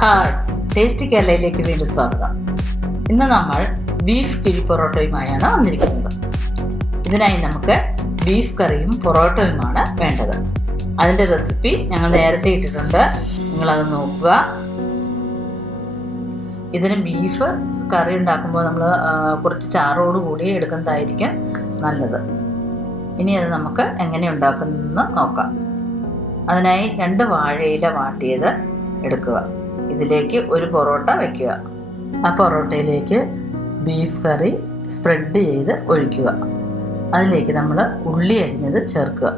Hi, tasty കേരളയിലേക്ക് വീണ്ടും സ്വാഗതം. ഇന്ന് നമ്മൾ ബീഫ് കിഴി പൊറോട്ടയുമായാണ് വന്നിരിക്കുന്നത്. ഇതിനായി നമുക്ക് ബീഫ് കറിയും പൊറോട്ടയുമാണ് വേണ്ടത്. അതിൻ്റെ റെസിപ്പി ഞങ്ങൾ നേരത്തെ ഇട്ടിട്ടുണ്ട്, നിങ്ങളത് നോക്കുക. ഇതിന് ബീഫ് കറി ഉണ്ടാക്കുമ്പോൾ നമ്മൾ കുറച്ച് ചാറോട് കൂടി എടുക്കുന്നതായിരിക്കും നല്ലത്. ഇനി അത് നമുക്ക് എങ്ങനെ ഉണ്ടാക്കുന്നതെന്ന് നോക്കാം. അതിനായി 2 വാഴയില വാട്ടിയത് എടുക്കുക. ഇതിലേക്ക് ഒരു പൊറോട്ട വയ്ക്കുക. ആ പൊറോട്ടയിലേക്ക് ബീഫ് കറി സ്പ്രെഡ് ചെയ്ത് ഒഴിക്കുക. അതിലേക്ക് നമ്മൾ ഉള്ളി അരിഞ്ഞത് ചേർക്കുക.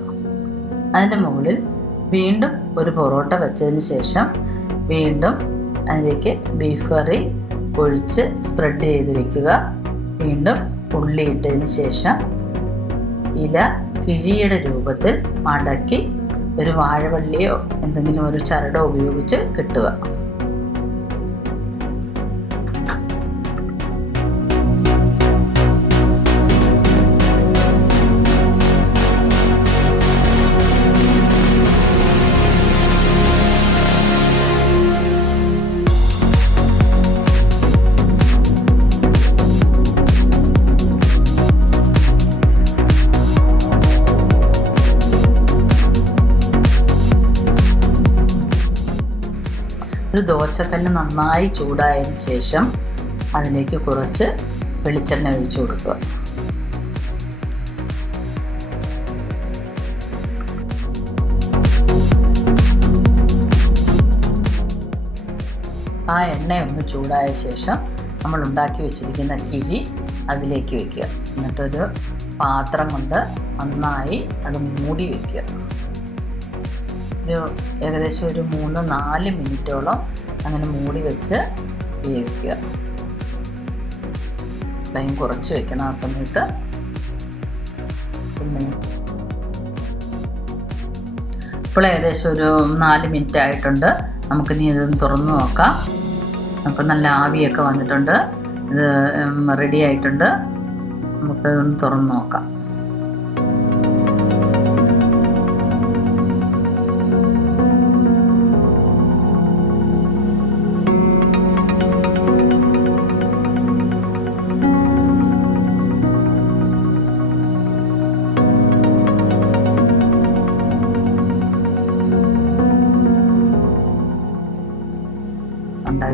അതിൻ്റെ മുകളിൽ വീണ്ടും ഒരു പൊറോട്ട വെച്ചതിന് ശേഷം വീണ്ടും അതിലേക്ക് ബീഫ് കറി ഒഴിച്ച് സ്പ്രെഡ് ചെയ്ത് വയ്ക്കുക. വീണ്ടും ഉള്ളി ഇട്ടതിന് ശേഷം ഇല കിഴിയുടെ രൂപത്തിൽ മടക്കി ഒരു വാഴവള്ളിയോ എന്തെങ്കിലും ഒരു ചരടോ ഉപയോഗിച്ച് കെട്ടുക. ഒരു ദോശക്കല്ല് നന്നായി ചൂടായതിന് ശേഷം അതിലേക്ക് കുറച്ച് വെളിച്ചെണ്ണ ഒഴിച്ചു കൊടുക്കുക. ആ എണ്ണ ഒന്ന് ചൂടായ ശേഷം നമ്മൾ ഉണ്ടാക്കി വെച്ചിരിക്കുന്ന കിഴി അതിലേക്ക് വയ്ക്കുക. എന്നിട്ടൊരു പാത്രം കൊണ്ട് നന്നായി അത് മൂടി വയ്ക്കുക. ഏകദേശം ഒരു 3-4 മിനിറ്റോളം അങ്ങനെ മൂടി വെച്ച് വേവിക്കുക. ഫ്ലെയിം കുറച്ച് വെക്കണം ആ സമയത്ത്. ഇപ്പോൾ ഏകദേശം ഒരു 4 മിനിറ്റ് ആയിട്ടുണ്ട്. നമുക്കിനി ഇതൊന്ന് തുറന്ന് നോക്കാം. നമുക്ക് നല്ല ആവിയൊക്കെ വന്നിട്ടുണ്ട്. ഇത് റെഡി ആയിട്ടുണ്ട്. നമുക്കിതൊന്ന് തുറന്ന് നോക്കാം.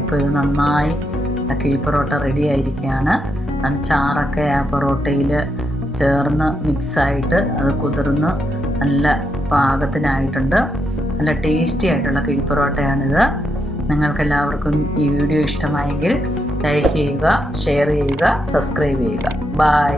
ഇപ്പോൾ ഇത് നന്നായി കിഴി പൊറോട്ട റെഡി ആയിരിക്കുകയാണ്. ചാറൊക്കെ ആ പൊറോട്ടയിൽ ചേർന്ന് മിക്സായിട്ട് അത് കുതിർന്ന് നല്ല പാകത്തിനായിട്ടുണ്ട്. നല്ല ടേസ്റ്റി ആയിട്ടുള്ള കിഴി പൊറോട്ടയാണിത്. നിങ്ങൾക്കെല്ലാവർക്കും ഈ വീഡിയോ ഇഷ്ടമായെങ്കിൽ ലൈക്ക് ചെയ്യുക, ഷെയർ ചെയ്യുക, സബ്സ്ക്രൈബ് ചെയ്യുക. ബൈ.